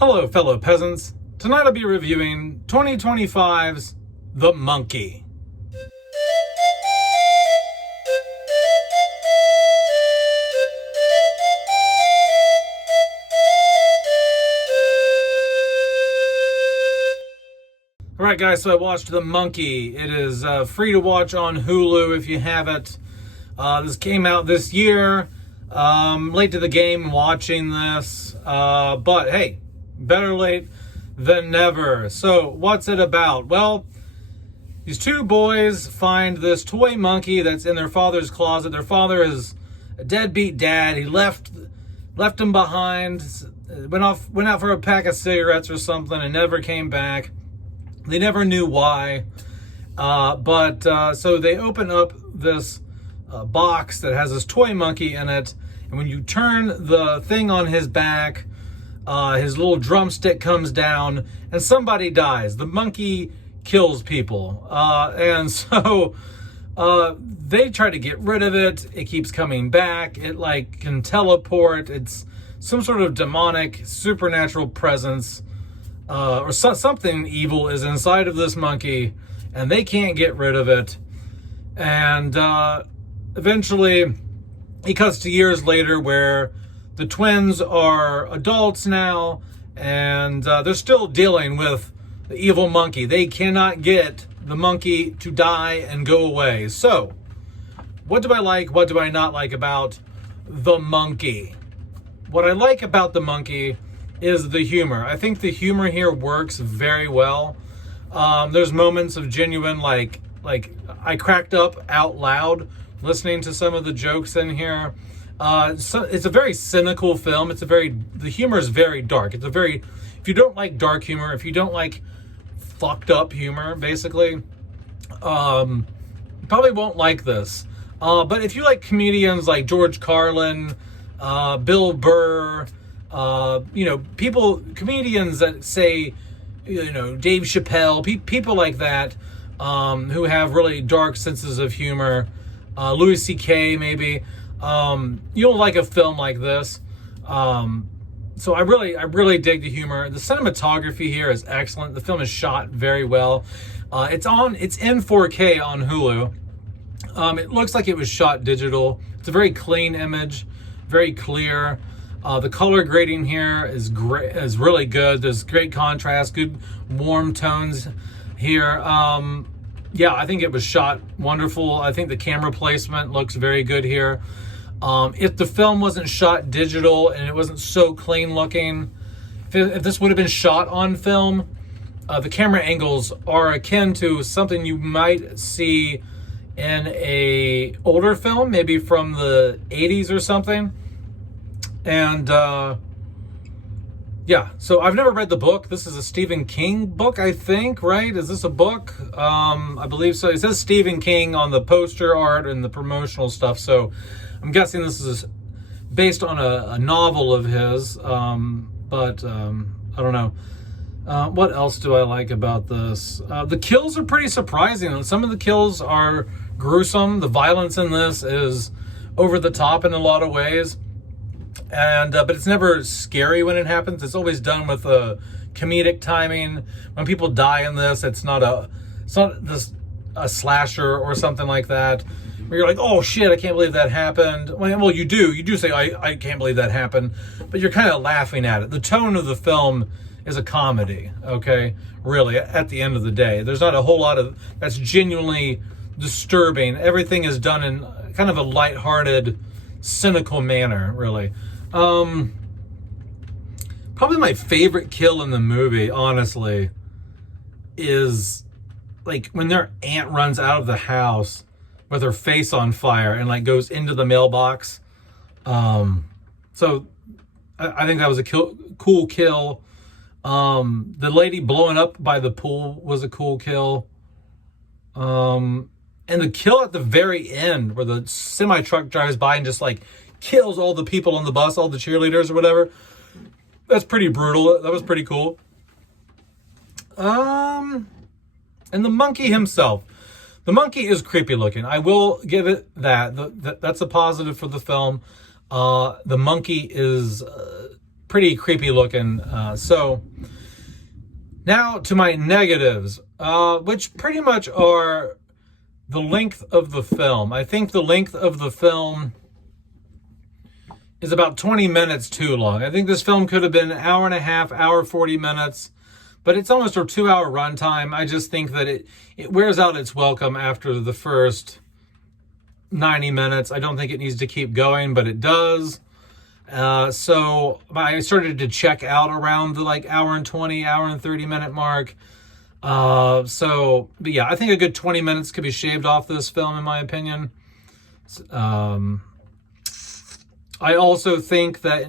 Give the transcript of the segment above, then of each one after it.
Hello, fellow peasants. Tonight I'll be reviewing 2025's The Monkey. Alright guys, so I watched The Monkey. It is free to watch on Hulu if you have it. This came out this year. Late to the game watching this. But hey, better late than never. So what's it about? Well, these two boys find this toy monkey that's in their father's closet. Their father is a deadbeat dad. He left them behind, went out for a pack of cigarettes or something and never came back. They never knew why. So they open up this box that has this toy monkey in it. And when you turn the thing on his back, his little drumstick comes down and somebody dies. The monkey kills people. And so they try to get rid of it. It keeps coming back. It can teleport. It's some sort of demonic, supernatural presence. Or something evil is inside of this monkey and they can't get rid of it. And eventually he cuts to years later where the twins are adults now and they're still dealing with the evil monkey. They cannot get the monkey to die and go away. So what do I like? What do I not like about The Monkey? What I like about The Monkey is the humor. I think the humor here works very well. There's moments of genuine, like I cracked up out loud listening to some of the jokes in here. So it's a very cynical film. The humor is very dark. If you don't like dark humor, if you don't like fucked up humor, basically, you probably won't like this. But if you like comedians like George Carlin, Bill Burr, comedians that say, Dave Chappelle, people like that, who have really dark senses of humor, Louis C.K. maybe, you'll like a film like this. So I really dig the humor. The cinematography here is excellent. The film is shot very well. It's in 4K on Hulu. It looks like it was shot digital. It's a very clean image, very clear. The color grading here is great, is really good. There's great contrast, good warm tones here. I think it was shot wonderful. I think the camera placement looks very good here. If the film wasn't shot digital and it wasn't so clean looking, if this would have been shot on film, the camera angles are akin to something you might see in a older film, maybe from the 80s or something. And so I've never read the book. This is a Stephen King book, I think, right? Is this a book? I believe so. It says Stephen King on the poster art and the promotional stuff. So I'm guessing this is based on a novel of his. I don't know. What else do I like about this? The kills are pretty surprising. Some of the kills are gruesome. The violence in this is over the top in a lot of ways. And but it's never scary when it happens. It's always done with a comedic timing. When people die in this, it's not a slasher or something like that, where you're like, oh shit, I can't believe that happened. Well, you do say I can't believe that happened, but you're kind of laughing at it. The tone of the film is a comedy, okay? Really, at the end of the day, there's not a whole lot of that's genuinely disturbing. Everything is done in kind of a lighthearted, cynical manner, really. Probably my favorite kill in the movie, honestly, is when their aunt runs out of the house with her face on fire and goes into the mailbox. So I think that was a cool kill. The lady blowing up by the pool was a cool kill. And the kill at the very end where the semi truck drives by and just kills all the people on the bus, all the cheerleaders or whatever. That's pretty brutal. That was pretty cool. And the monkey himself. The monkey is creepy looking. I will give it that. That's a positive for the film. The monkey is pretty creepy looking. So now to my negatives, which pretty much are the length of the film. I think the length of the film is about 20 minutes too long. I think this film could have been an hour and a half, hour 40 minutes, but it's almost a 2-hour runtime. I just think that it wears out its welcome after the first 90 minutes. I don't think it needs to keep going, but it does. So I started to check out around the like hour and 20, hour and 30 minute mark. But yeah, I think a good 20 minutes could be shaved off this film, in my opinion. I also think that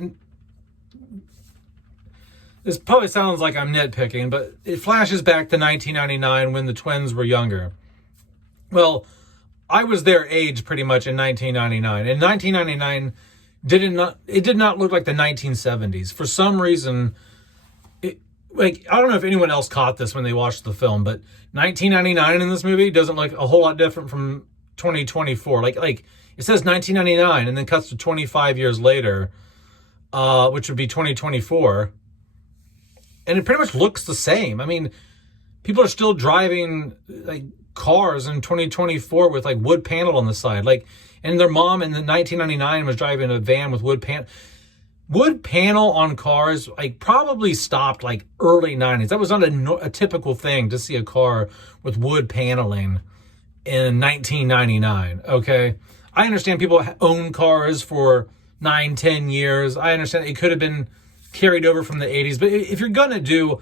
this probably sounds like I'm nitpicking, but it flashes back to 1999 when the twins were younger. Well, I was their age pretty much in 1999. In 1999, it did not look like the 1970s. For some reason, I don't know if anyone else caught this when they watched the film, but 1999 in this movie doesn't look a whole lot different from 2024. Like it says 1999 and then cuts to 25 years later, which would be 2024. And it pretty much looks the same. I mean, people are still driving like cars in 2024 with like wood panel on the side. Like, and their mom in the 1999 was driving a van with wood panel on cars. Like probably stopped like early 90s. That was not a typical thing to see a car with wood paneling in 1999. Okay. I understand people own cars for 9-10 years. I understand it could have been carried over from the 80s, but if you're gonna do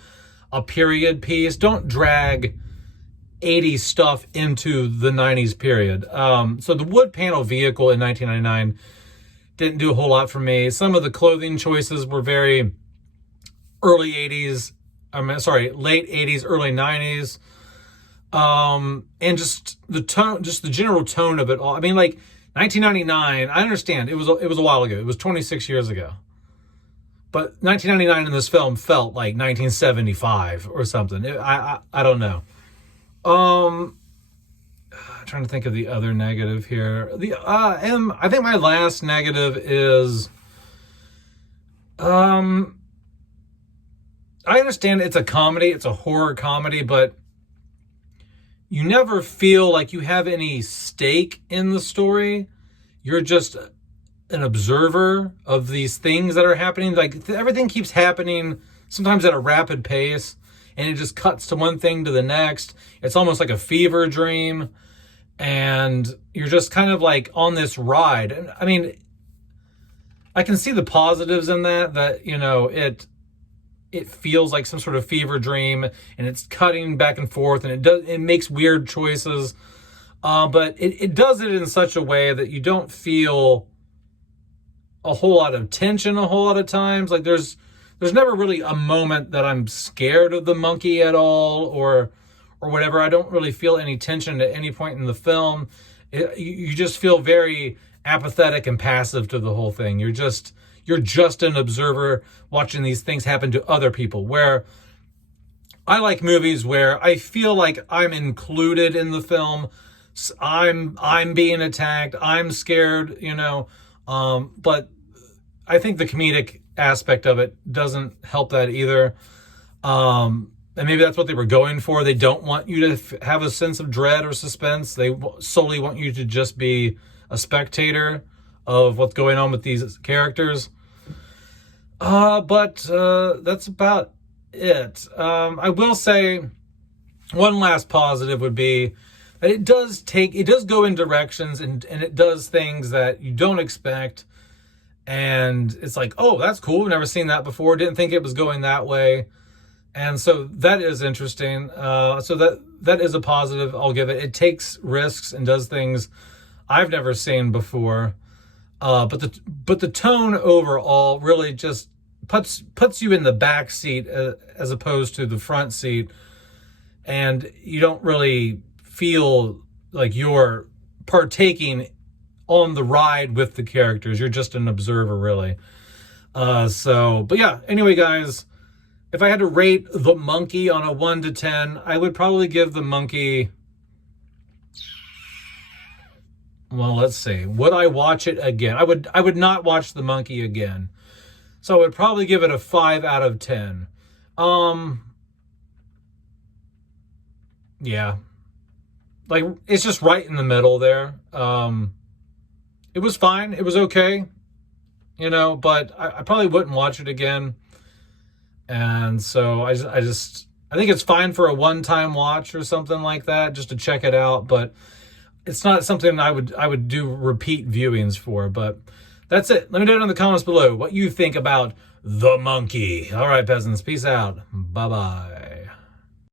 a period piece, don't drag 80s stuff into the 90s period. So the wood panel vehicle in 1999 didn't do a whole lot for me. Some of the clothing choices were very late 80s, early 90s. And just the tone, just the general tone of it all. I mean, like 1999, I understand it was a while ago. It was 26 years ago. But 1999 in this film felt like 1975 or something. I don't know. I'm trying to think of the other negative here. I think my last negative is, I understand it's a comedy, it's a horror comedy, but you never feel like you have any stake in the story. You're just an observer of these things that are happening. Like everything keeps happening, sometimes at a rapid pace, and it just cuts to one thing to the next. It's almost like a fever dream, and you're just kind of like on this ride. And I mean, I can see the positives in that, you know, it feels like some sort of fever dream, and it's cutting back and forth, and it makes weird choices. But it does it in such a way that you don't feel a whole lot of tension a whole lot of times. Like there's never really a moment that I'm scared of the monkey at all or whatever. I don't really feel any tension at any point in the film. You just feel very apathetic and passive to the whole thing. You're just an observer watching these things happen to other people. Where I like movies where I feel like I'm included in the film. I'm being attacked. I'm scared, you know. But I think the comedic aspect of it doesn't help that either. And maybe that's what they were going for. They don't want you to have a sense of dread or suspense. They solely want you to just be a spectator of what's going on with these characters. But that's about it. I will say one last positive would be that it does go in directions and it does things that you don't expect. And it's like, oh, that's cool. I've never seen that before. Didn't think it was going that way. And so that is interesting. So that is a positive. I'll give it. It takes risks and does things I've never seen before. But the tone overall really just puts you in the back seat as opposed to the front seat. And you don't really feel like you're partaking on the ride with the characters. You're just an observer, really. But yeah, anyway, guys, if I had to rate The Monkey on a 1 to 10, I would probably give The Monkey, well, let's see. Would I watch it again? I would not watch The Monkey again. So I would probably give it a 5 out of 10. Yeah. Like, it's just right in the middle there. It was fine. It was okay. You know, but I probably wouldn't watch it again. And so I think it's fine for a one-time watch or something like that, just to check it out. But it's not something I would do repeat viewings for. But that's it. Let me know in the comments below what you think about The Monkey. All right, peasants. Peace out. Bye-bye.